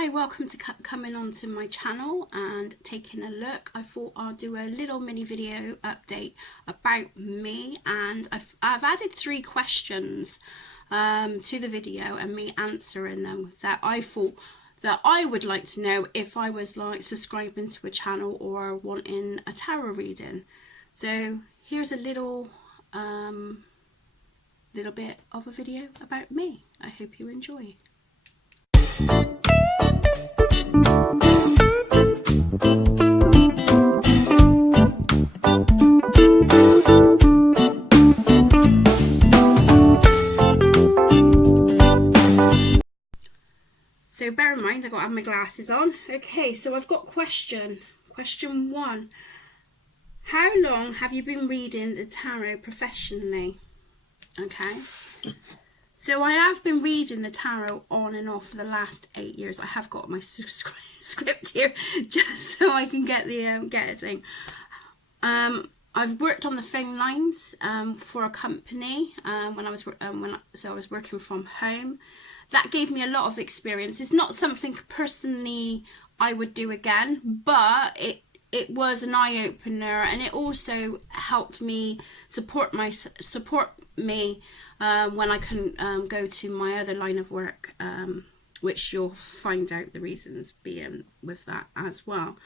Hi, welcome to coming onto my channel and taking a look. I thought I'll do a little mini video update about me, and I've added 3 questions to the video and me answering them that I thought that I would like to know if I was like subscribing to a channel or wanting a tarot reading. So here's a little bit of a video about me. I hope you enjoy. So bear in mind, I've got to have my glasses on. Okay, so I've got question 1. How long have you been reading the tarot professionally? Okay, so I have been reading the tarot on and off for the last 8 years. I have got my script here just so I can get the get it thing. I've worked on the phone lines for a company when I was working from home. That gave me a lot of experience. It's not something personally I would do again, but it was an eye-opener, and it also helped me support me when I couldn't go to my other line of work, which you'll find out the reasons being with that as well.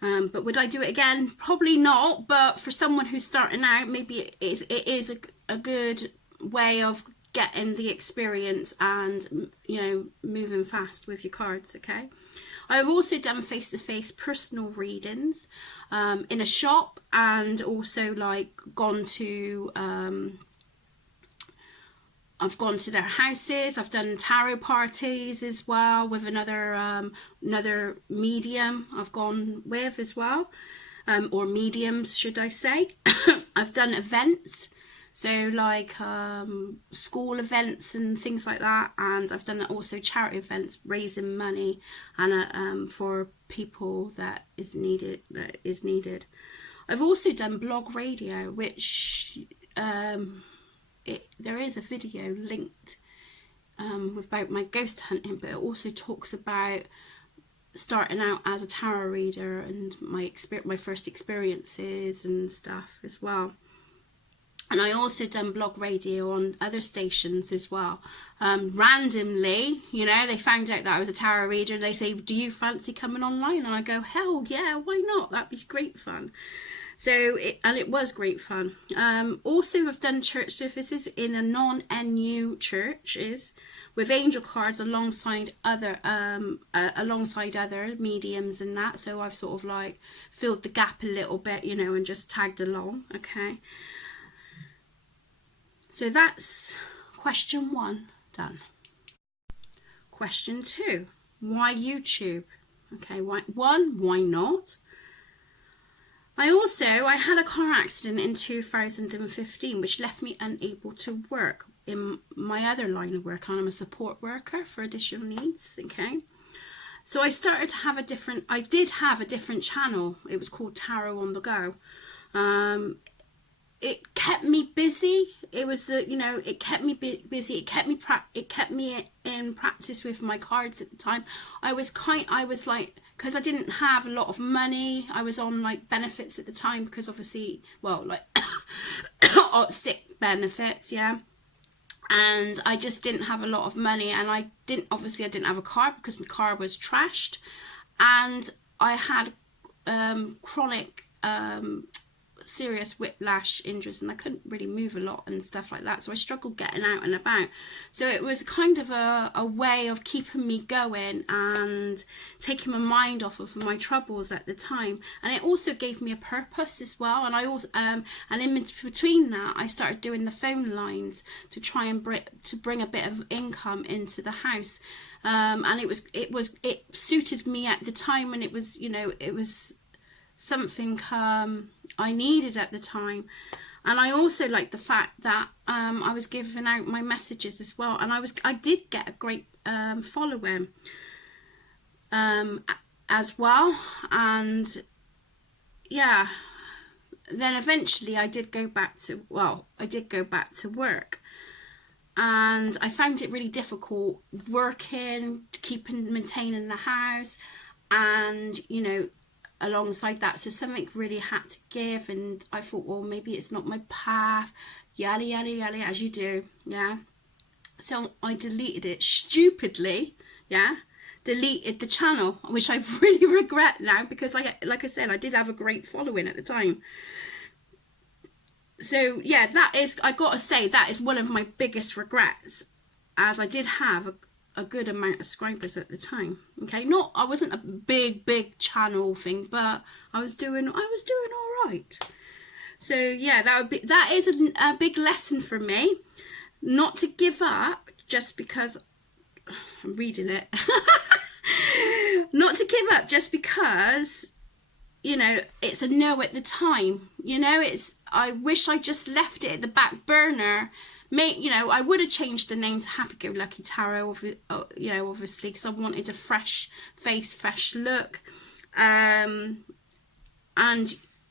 But would I do it again? Probably not, but for someone who's starting out, maybe it is a good way of getting the experience and, you know, moving fast with your cards. Okay, I've also done face-to-face personal readings in a shop, and also like I've gone to their houses. I've done tarot parties as well with another medium I've gone with as well, or mediums should I say. I've done events, so like school events and things like that, and I've done also charity events raising money and for people that is needed. I've also done blog radio, which there is a video linked about my ghost hunting, but it also talks about starting out as a tarot reader and my first experiences and stuff as well. And I also done blog radio on other stations as well. Randomly, you know, they found out that I was a tarot reader and they say, do you fancy coming online? And I go, hell yeah, why not? That'd be great fun. So it was great fun. Also, I've done church services in a non-NU churches with angel cards alongside other mediums and that. So I've sort of like filled the gap a little bit, you know, and just tagged along. Okay. So that's question 1 done. Question 2, why YouTube? Okay, why not? I had a car accident in 2015 which left me unable to work in my other line of work. I'm a support worker for additional needs. Okay, so I started to have I did have a different channel. It was called Tarot on the Go. It kept me busy. It was it kept me busy. It kept me in practice with my cards at the time. I was like, because I didn't have a lot of money, I was on like benefits at the time, because obviously, well, like sick benefits, yeah. And I just didn't have a lot of money, and I didn't have a car because my car was trashed, and I had chronic serious whiplash injuries, and I couldn't really move a lot and stuff like that, so I struggled getting out and about. So it was kind of a way of keeping me going and taking my mind off of my troubles at the time, and it also gave me a purpose as well. And I also and in between that, I started doing the phone lines to try and bring a bit of income into the house, and it suited me at the time, and it was, you know, it was something I needed at the time. And I also liked the fact that I was giving out my messages as well, and I did get a great following as well. And yeah, then eventually I did go back to work, and I found it really difficult working, maintaining the house, and you know, alongside that, so something really had to give. And I thought, well, maybe it's not my path, yada yada yada, as you do, yeah. So I deleted it stupidly, yeah, deleted the channel, which I really regret now, because like I said, I did have a great following at the time. So yeah, that is, I gotta say, that is one of my biggest regrets, as I did have a good amount of subscribers at the time. Okay, I wasn't a big channel thing, but I was doing all right. So yeah, that is a big lesson for me, not to give up just because I'm reading it. Not to give up just because, you know, it's a no at the time. You know, I wish I just left it at the back burner. You know, I would have changed the name to Happy Go Lucky Tarot, you know, obviously, because I wanted a fresh face, fresh look. And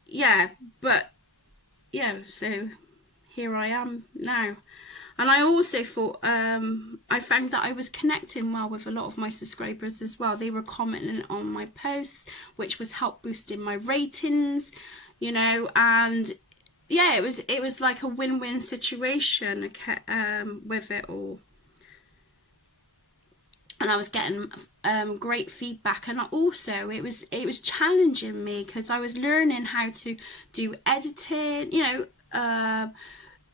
yeah, but yeah, so here I am now. And I also thought, I found that I was connecting well with a lot of my subscribers as well. They were commenting on my posts, which was help boosting my ratings, you know, and yeah, it was like a win-win situation, okay, with it all. And I was getting great feedback, and also it was challenging me, because I was learning how to do editing, you know,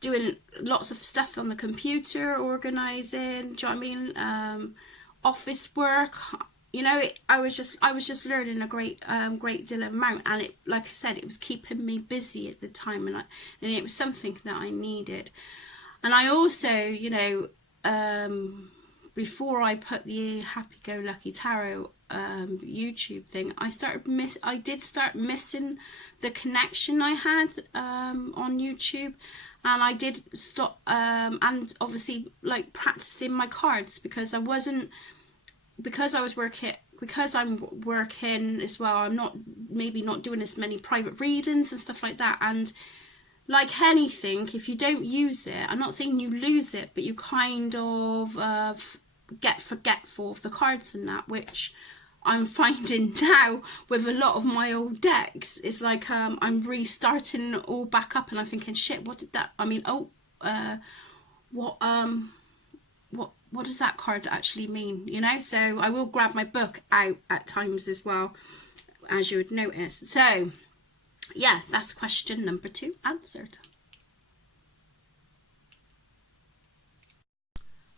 doing lots of stuff on the computer, organising, do you know what I mean, office work, you know, I was just learning a great deal of amount, and it, like I said, it was keeping me busy at the time, and it was something that I needed. And I also, you know, before I put the Happy Go Lucky Tarot YouTube thing, I did start missing the connection I had on YouTube. And I did stop, and obviously, like, practicing my cards, because I'm working as well. I'm maybe not doing as many private readings and stuff like that. And like anything, if you don't use it, I'm not saying you lose it, but you kind of get forgetful of the cards and that, which I'm finding now with a lot of my old decks. It's like I'm restarting it all back up, and I'm thinking, shit, what did that, I mean, what does that card actually mean, you know? So I will grab my book out at times as well, as you would notice. So yeah, that's question number 2 answered.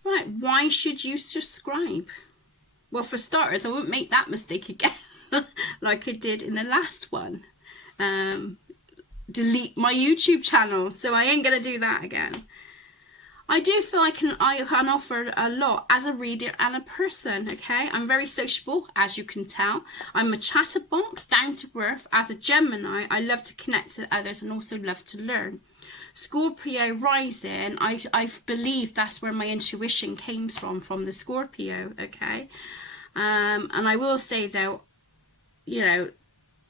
Right, why should you subscribe? Well, for starters, I won't make that mistake again like I did in the last one. Delete my YouTube channel, so I ain't gonna do that again. I do feel I can offer a lot as a reader and a person, okay? I'm very sociable, as you can tell. I'm a chatterbox, down to earth. As a Gemini, I love to connect to others and also love to learn. Scorpio rising, I believe that's where my intuition came from the Scorpio, okay? And I will say, though, you know,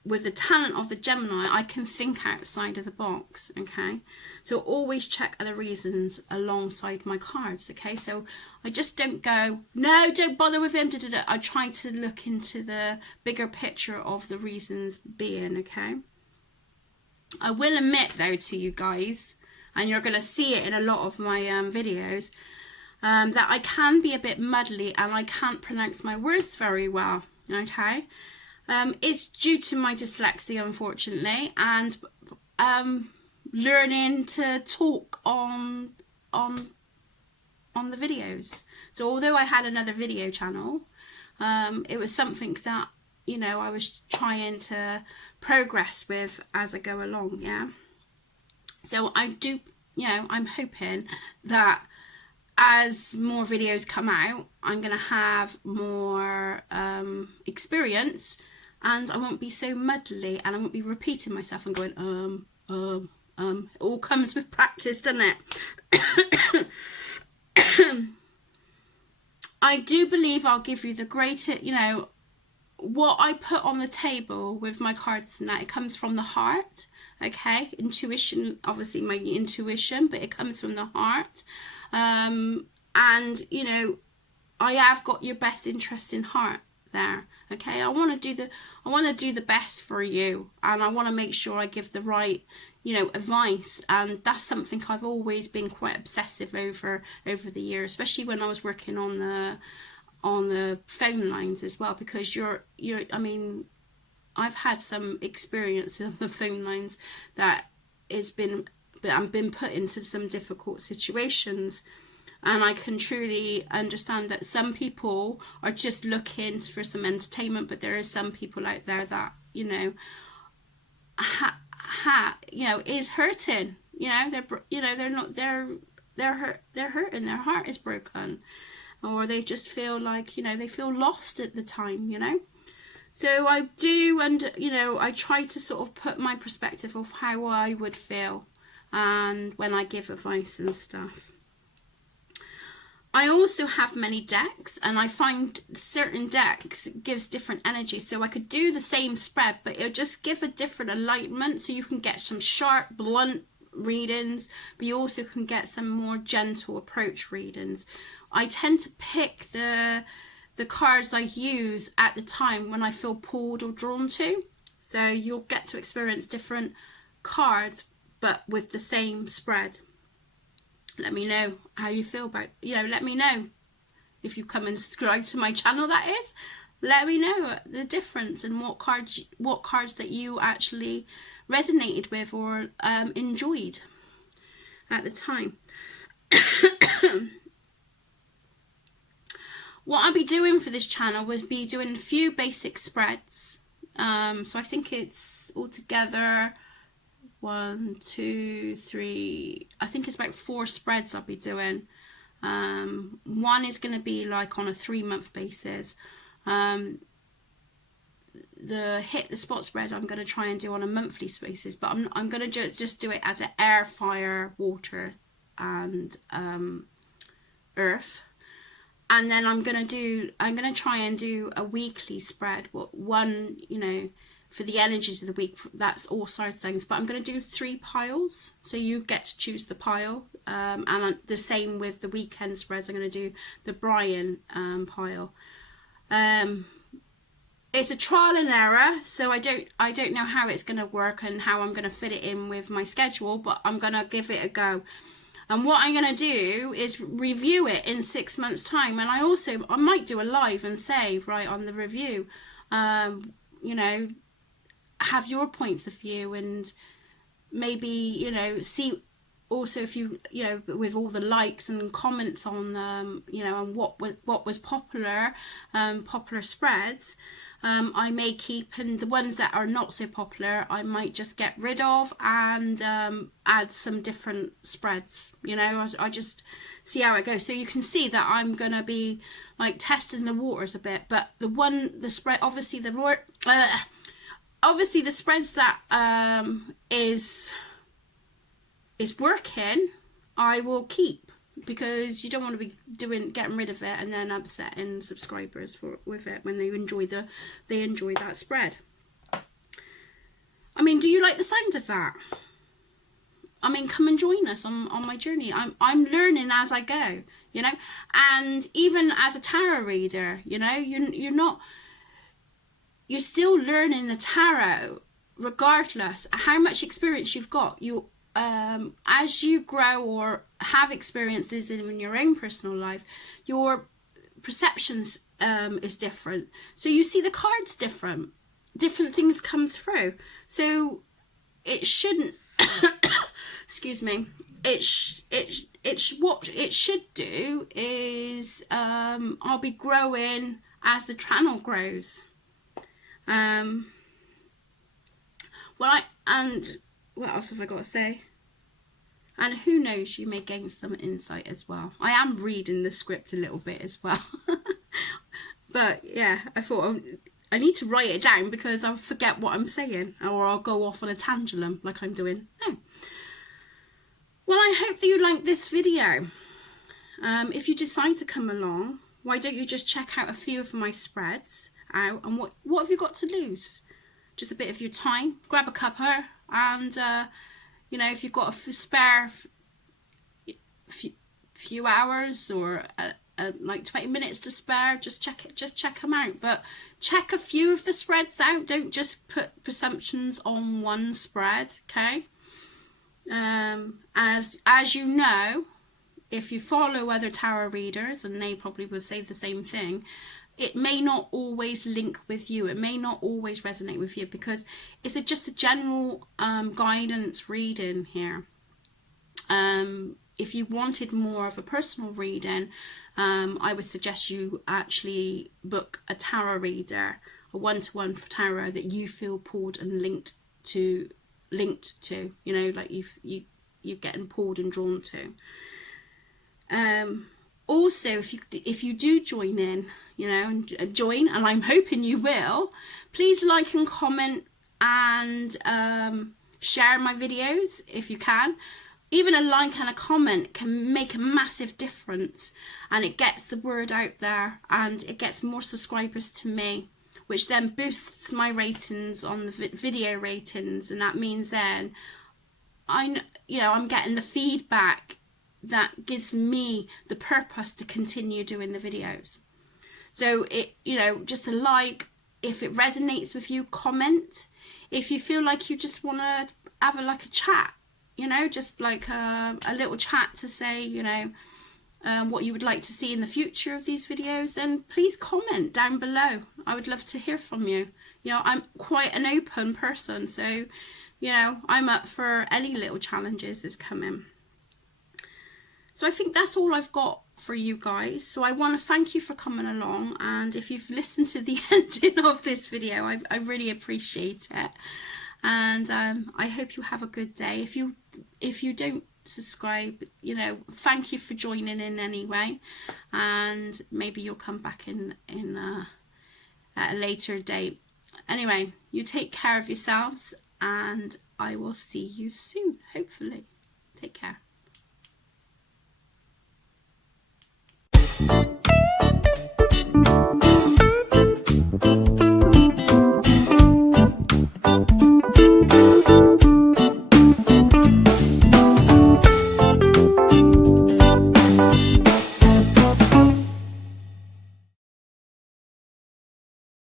with the talent of the Gemini, I can think outside of the box, okay? So always check other reasons alongside my cards, okay? So I just don't go, no, don't bother with him, I try to look into the bigger picture of the reasons being, okay? I will admit, though, to you guys, and you're going to see it in a lot of my videos, that I can be a bit muddly and I can't pronounce my words very well, okay? It's due to my dyslexia, unfortunately, and learning to talk on the videos. So although I had another video channel, it was something that, you know, I was trying to progress with as I go along, yeah. So I do, you know, I'm hoping that as more videos come out, I'm going to have more experience, and I won't be so muddly, and I won't be repeating myself and going, it all comes with practice, doesn't it? I do believe I'll give you the greater, you know, what I put on the table with my cards tonight, it comes from the heart, okay? Intuition, obviously my intuition, but it comes from the heart. And, you know, I have got your best interest in heart there. Okay, I want to do the best for you, and I want to make sure I give the right, you know, advice. And that's something I've always been quite obsessive over the years, especially when I was working on the phone lines as well, because I mean, I've had some experience on the phone lines that I've been put into some difficult situations. And I can truly understand that some people are just looking for some entertainment, but there is some people out there that, you know, is hurting. You know, they're hurting. Their heart is broken, or they just feel like, you know, they feel lost at the time. You know, so I do, and you know, I try to sort of put my perspective of how I would feel, and when I give advice and stuff. I also have many decks, and I find certain decks gives different energy. So I could do the same spread, but it'll just give a different alignment. So you can get some sharp, blunt readings, but you also can get some more gentle approach readings. I tend to pick the cards I use at the time when I feel pulled or drawn to. So you'll get to experience different cards, but with the same spread. Let me know how you feel about, you know, let me know if you come and subscribe to my channel, that is. Let me know the difference and what cards that you actually resonated with or enjoyed at the time. What I'll be doing for this channel was be doing a few basic spreads. So I think it's altogether 1, 2, 3, I think it's about 4 spreads I'll be doing. One is going to be like on a 3-month basis. The hit the spot spread I'm going to try and do on a monthly basis, but I'm going to just do it as an air, fire, water and earth. And then I'm going to try and do a weekly spread, one, you know, for the energies of the week. That's all side signs, but I'm going to do 3 piles, so you get to choose the pile. And the same with the weekend spreads. I'm going to do the Brian pile. It's a trial and error, so I don't know how it's going to work and how I'm going to fit it in with my schedule, but I'm going to give it a go. And what I'm going to do is review it in 6 months' time, and I might do a live and say right on the review, you know, have your points of view, and maybe, you know, see also if you know, with all the likes and comments on you know, and what was popular spreads, I may keep, and the ones that are not so popular I might just get rid of and add some different spreads. You know, I just see how it goes. So you can see that I'm gonna be like testing the waters a bit, but the spread, obviously the spreads that is working, I will keep, because you don't want to be getting rid of it and then upsetting subscribers with it when they enjoy that spread. I mean, do you like the sound of that? I mean, come and join us on my journey. I'm learning as I go, you know, and even as a tarot reader, you know, you're still learning the tarot, regardless how much experience you've got. As you grow or have experiences in your own personal life, your perceptions is different. So you see the cards different things comes through. So it shouldn't. Excuse me. What it should do is I'll be growing as the channel grows. And what else have I got to say? And who knows, you may gain some insight as well. I am reading the script a little bit as well. But yeah, I thought I need to write it down because I'll forget what I'm saying, or I'll go off on a tangent like I'm doing now. Well, I hope that you liked this video. If you decide to come along, why don't you just check out a few of my spreads out, and what have you got to lose? Just a bit of your time. Grab a cuppa, and you know, if you've got a spare few hours or like 20 minutes to spare, just check them out. But check a few of the spreads out. Don't just put presumptions on one spread, okay? As you know, if you follow other tarot readers, and they probably would say the same thing, it may not always link with you. It may not always resonate with you, because it's just a general guidance reading here. If you wanted more of a personal reading, I would suggest you actually book a tarot reader, a one-to-one for tarot that you feel pulled and linked to, you know, like you're getting pulled and drawn to. Also, if you do join in, you know, and I'm hoping you will, please like and comment and share my videos if you can. Even a like and a comment can make a massive difference, and it gets the word out there, and it gets more subscribers to me, which then boosts my ratings on the video ratings, and that means then I'm getting the feedback that gives me the purpose to continue doing the videos. So just a like. If it resonates with you, comment. If you feel like you just want to have a chat, you know, just like a little chat to say, you know, what you would like to see in the future of these videos, then please comment down below. I would love to hear from you. You know, I'm quite an open person, so, you know, I'm up for any little challenges that's coming. So I think that's all I've got for you guys. So I want to thank you for coming along, and if you've listened to the ending of this video, I really appreciate it. And I hope you have a good day. If you don't subscribe, you know, thank you for joining in anyway, and maybe you'll come back in at a later date. Anyway, you take care of yourselves, and I will see you soon, hopefully. Take care.